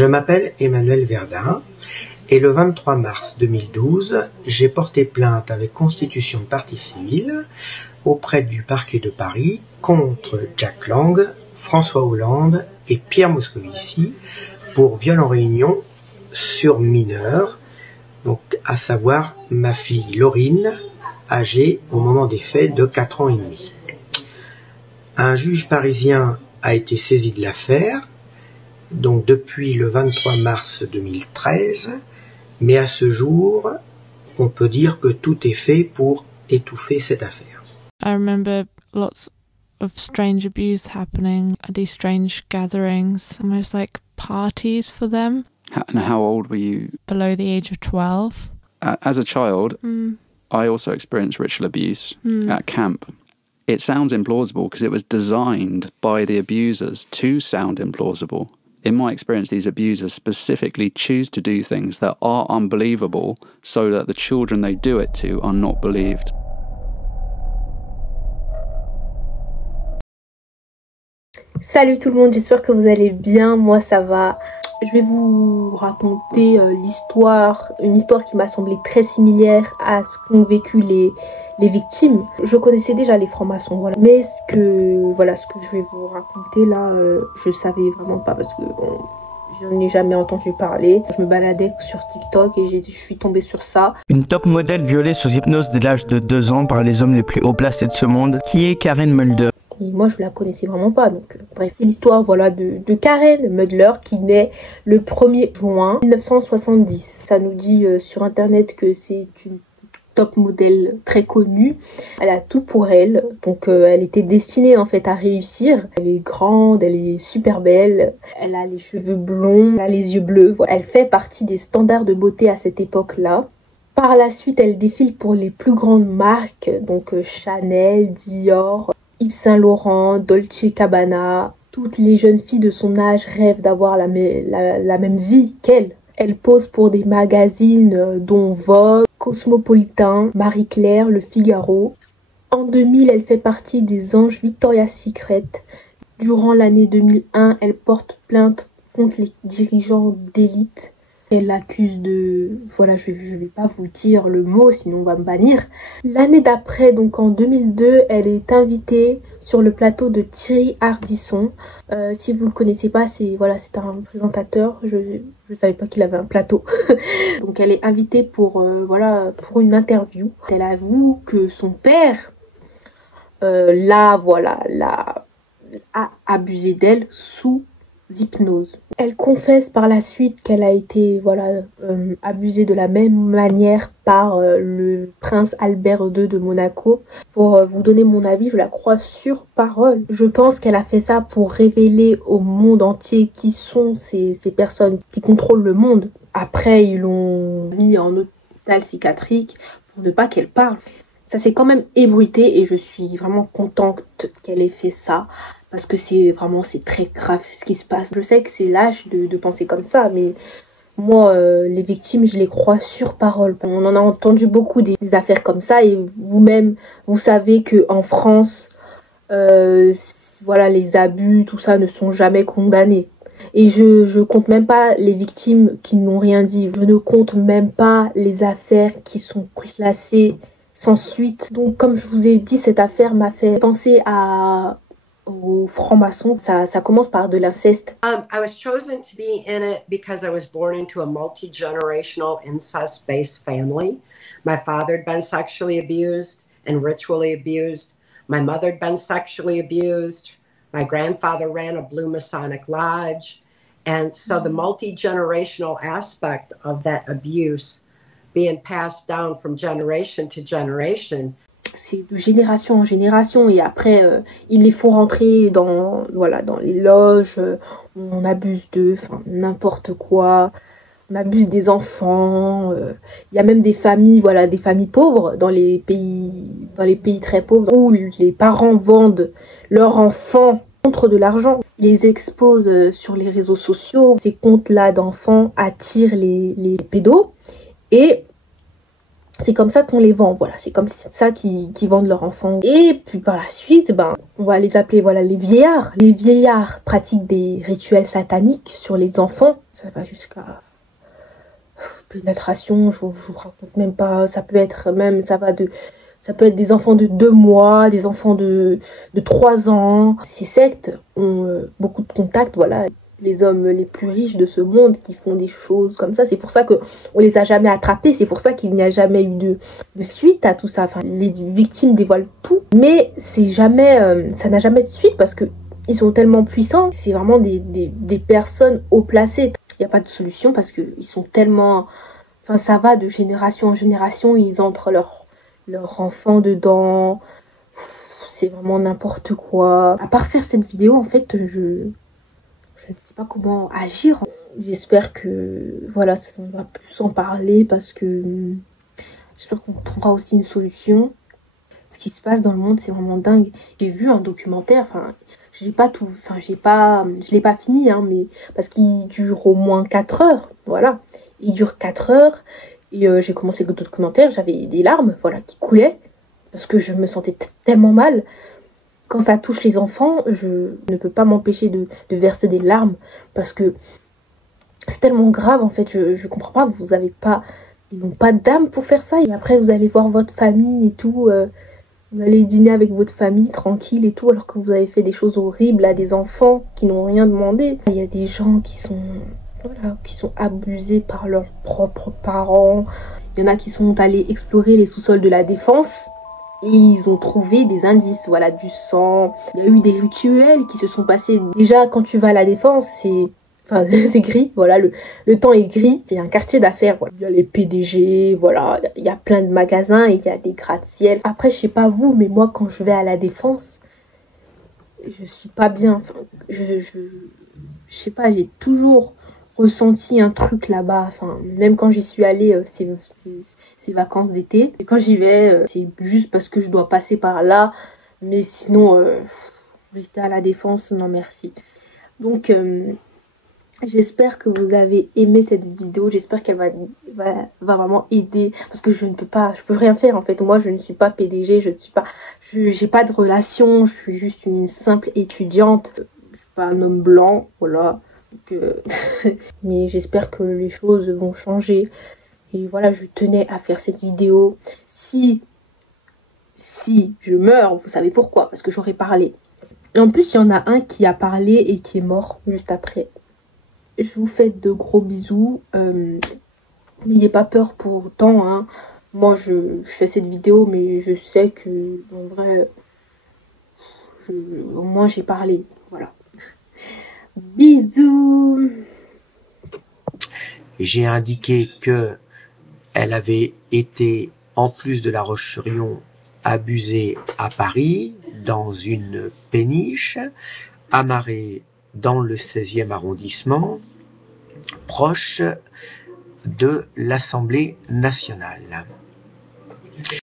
Je m'appelle Emmanuel Verdun et le 23 mars 2012, j'ai porté plainte avec constitution de partie civile auprès du parquet de Paris contre Jack Lang, François Hollande et Pierre Moscovici pour viol en réunion sur mineur, donc à savoir ma fille Laurine, âgée au moment des faits de 4 ans et demi. Un juge parisien a été saisi de l'affaire, donc depuis le 23 mars 2013, mais à ce jour, on peut dire que tout est fait pour étouffer cette affaire. I remember lots of strange abuse happening at these strange gatherings, almost like parties for them. And how old were you? Below the age of 12. As a child, I also experienced ritual abuse at camp. It sounds implausible because it was designed by the abusers to sound implausible. In my experience, these abusers specifically choose to do things that are unbelievable so that the children they do it to are not believed. Salut tout le monde, j'espère que vous allez bien, moi ça va. Je vais vous raconter une histoire qui m'a semblé très similaire à ce qu'ont vécu les victimes. Je connaissais déjà les francs-maçons, voilà. Mais ce que je vais vous raconter là, je savais vraiment pas parce que je n'en ai jamais entendu parler. Je me baladais sur TikTok et je suis tombée sur ça. Une top modèle violée sous hypnose dès l'âge de 2 ans par les hommes les plus haut placés de ce monde, qui est Karen Mulder. Et moi, je la connaissais vraiment pas. Donc, bref, c'est l'histoire de Karen Mulder qui naît le 1er juin 1970. Ça nous dit sur internet que c'est une top modèle très connue. Elle a tout pour elle. Donc, elle était destinée en fait à réussir. Elle est grande, elle est super belle. Elle a les cheveux blonds, elle a les yeux bleus. Elle fait partie des standards de beauté à cette époque-là. Par la suite, elle défile pour les plus grandes marques. Donc, Chanel, Dior, Yves Saint Laurent, Dolce Gabbana. Toutes les jeunes filles de son âge rêvent d'avoir la même vie qu'elle. Elle pose pour des magazines dont Vogue, Cosmopolitan, Marie Claire, Le Figaro. En 2000, elle fait partie des anges Victoria's Secret. Durant l'année 2001, elle porte plainte contre les dirigeants d'élite. Elle l'accuse de... Voilà, je vais pas vous dire le mot, sinon on va me bannir. L'année d'après, donc en 2002, elle est invitée sur le plateau de Thierry Ardisson. Si vous ne le connaissez pas, c'est un présentateur. Je savais pas qu'il avait un plateau. Donc elle est invitée pour une interview. Elle avoue que son père a abusé d'elle sous hypnose. Elle confesse par la suite qu'elle a été abusée de la même manière par le prince Albert II de Monaco. Pour vous donner mon avis, je la crois sur parole. Je pense qu'elle a fait ça pour révéler au monde entier qui sont ces personnes qui contrôlent le monde. Après, ils l'ont mis en hôpital psychiatrique pour ne pas qu'elle parle. Ça s'est quand même ébruité et je suis vraiment contente qu'elle ait fait ça. Parce que c'est très grave ce qui se passe. Je sais que c'est lâche de penser comme ça, mais moi, les victimes, je les crois sur parole. On en a entendu beaucoup des affaires comme ça, et vous-même, vous savez qu'en France, les abus, tout ça ne sont jamais condamnés. Et je compte même pas les victimes qui n'ont rien dit. Je ne compte même pas les affaires qui sont classées sans suite. Donc, comme je vous ai dit, cette affaire m'a fait penser aux francs-maçons. Ça commence par de l'inceste. I was chosen to be in it because I was born into a multi-generational incest-based family. My father had been sexually abused and ritually abused. My mother had been sexually abused. My grandfather ran a Blue Masonic Lodge. And so the multi-generational aspect of that abuse being passed down from generation to generation. C'est de génération en génération, et après ils les font rentrer dans les loges, on abuse d'eux, n'importe quoi, on abuse des enfants. Il y a même des familles pauvres dans les pays très pauvres où les parents vendent leurs enfants contre de l'argent. Ils les exposent sur les réseaux sociaux. Ces comptes-là d'enfants attirent les pédos, et C'est comme ça qu'on les vend, voilà. C'est comme ça qu'ils vendent leurs enfants. Et puis par la suite, ben, on va les appeler, voilà, les vieillards. Les vieillards pratiquent des rituels sataniques sur les enfants. Ça va jusqu'à pénétration, je vous raconte même pas. Ça peut être même, ça peut être des enfants de 2 mois, des enfants de 3 ans. Ces sectes ont beaucoup de contacts, voilà. Les hommes les plus riches de ce monde qui font des choses comme ça. C'est pour ça qu'on les a jamais attrapés. C'est pour ça qu'il n'y a jamais eu de suite à tout ça. Enfin, les victimes dévoilent tout. Mais c'est jamais, ça n'a jamais de suite parce que ils sont tellement puissants. C'est vraiment des personnes haut placées. Il n'y a pas de solution parce qu'ils sont tellement... Enfin, ça va de génération en génération. Ils entrent leur enfant dedans. C'est vraiment n'importe quoi. À part faire cette vidéo, en fait, je ne sais pas comment agir. J'espère que, voilà, on va plus en parler parce que j'espère qu'on trouvera aussi une solution. Ce qui se passe dans le monde, c'est vraiment dingue. J'ai vu un documentaire, enfin, je l'ai pas fini, hein, mais parce qu'il dure au moins 4 heures, voilà. Il dure 4 heures et j'ai commencé le documentaire, j'avais des larmes, voilà, qui coulaient parce que je me sentais tellement mal. Quand ça touche les enfants, je ne peux pas m'empêcher de verser des larmes parce que c'est tellement grave en fait. Je comprends pas, ils n'ont pas d'âme pour faire ça. Et après vous allez voir votre famille et tout, vous allez dîner avec votre famille tranquille et tout alors que vous avez fait des choses horribles à des enfants qui n'ont rien demandé. Il y a des gens qui sont abusés par leurs propres parents. Il y en a qui sont allés explorer les sous-sols de la Défense. Et ils ont trouvé des indices, voilà, du sang. Il y a eu des rituels qui se sont passés. Déjà, quand tu vas à la Défense, c'est gris, voilà, le temps est gris. Il y a un quartier d'affaires, voilà. Il y a les PDG, voilà, il y a plein de magasins et il y a des gratte-ciel. Après, je sais pas vous, mais moi, quand je vais à la Défense, je suis pas bien. Enfin, je sais pas, j'ai toujours ressenti un truc là-bas. Enfin, même quand j'y suis allée, ces vacances d'été. Et quand j'y vais, c'est juste parce que je dois passer par là. Mais sinon, rester à la Défense, non merci. Donc, j'espère que vous avez aimé cette vidéo. J'espère qu'elle va vraiment aider. Parce que je peux rien faire en fait. Moi, je ne suis pas PDG, j'ai pas de relation. Je suis juste une simple étudiante. Je suis pas un homme blanc, voilà. Donc, mais j'espère que les choses vont changer. Et voilà, je tenais à faire cette vidéo. Si je meurs, vous savez pourquoi, parce que j'aurais parlé. Et en plus, il y en a un qui a parlé et qui est mort juste après. Je vous fais de gros bisous. N'ayez pas peur pour autant, hein. Moi, je fais cette vidéo, mais je sais que, en vrai, au moins j'ai parlé. Voilà. Bisous. J'ai indiqué que elle avait été, en plus de La Roche-sur-Yon, abusée à Paris, dans une péniche, amarrée dans le 16e arrondissement, proche de l'Assemblée nationale.